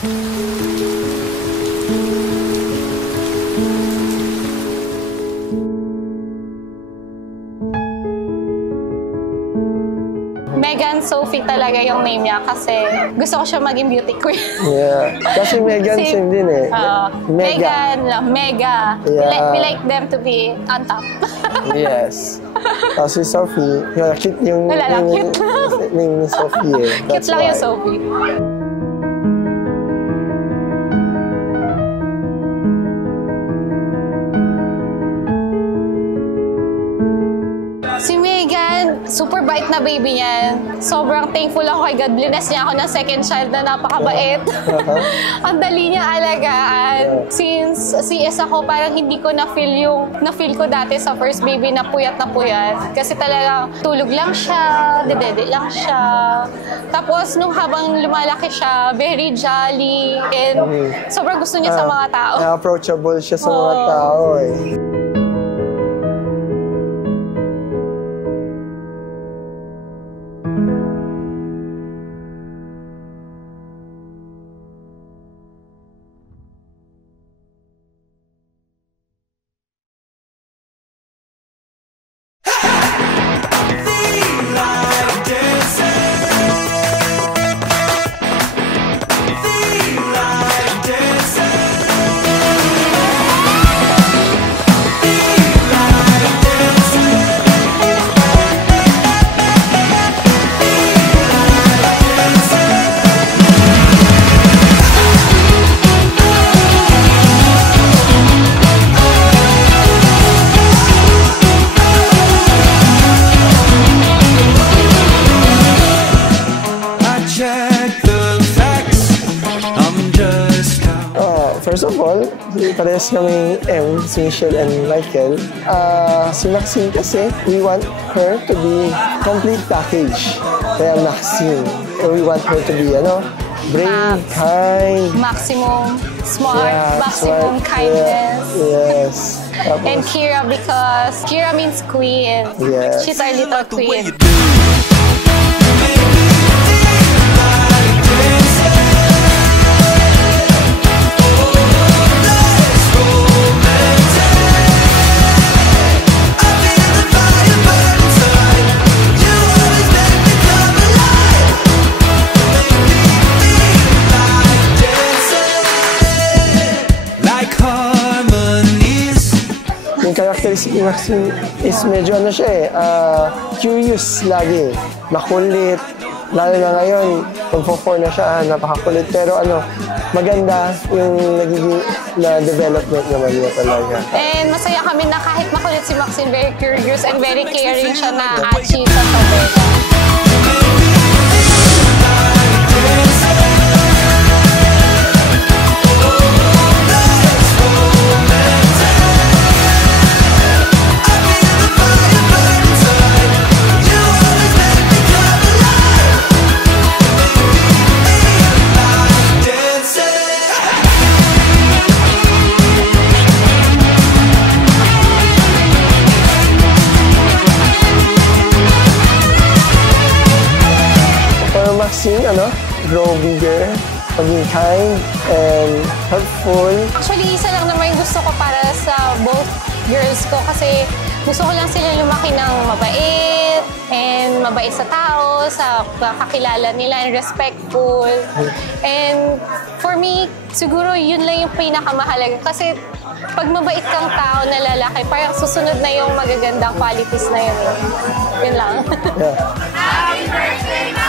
Megan Sophie talaga yung name niya kasi gusto ko siya maging beauty queen. Yeah. Kasi Megan same din eh. Megan, Mega. Yeah. We like them to be on top. Yes. Tapos si Sophie, cute yung name ni Sophie eh. Cute lang yung Sophie. Si Megan, super bait na baby niyan. Sobrang thankful ako kay God. Bless niya ako ng second child na napakabait. Ang dali niya alagaan. Since CS ako, parang hindi ko na-feel ko dati sa first baby na puyat na puyat. Kasi talagang tulog lang siya, dedede lang siya. Tapos nung habang lumalaki siya, very jolly. And sobrang gusto niya sa mga tao. Approachable siya sa mga tao eh. First of all, parehas kami si Michelle and Michael. Si Maxine kasi, we want her to be complete package. Kaya Maxine, we want her to be, brave, kind. Maximum smart, maximum kindness. Yes. And Kira, because Kira means queen. Yes. She's our little queen. Yung characteristic ni Maxine is medyo curious lagi, makulit, lalo na ngayon, pag-4 na siya, napakakulit, pero maganda yung nagiging development naman niya talaga. And masaya kami na kahit makulit si Maxine, very curious and very caring siya na achi sa sobera. Maxine, grow bigger, maging kind and helpful. Actually, isa lang naman yung gusto ko para sa both girls ko kasi gusto ko lang sila lumaki ng mabait and mabait sa tao, sa kakilala nila and respectful. And for me, siguro yun lang yung pinakamahalaga kasi pag mabait kang tao na lalaki, parang susunod na yung magagandang qualities na yun. Yun lang. Yeah. Happy birthday!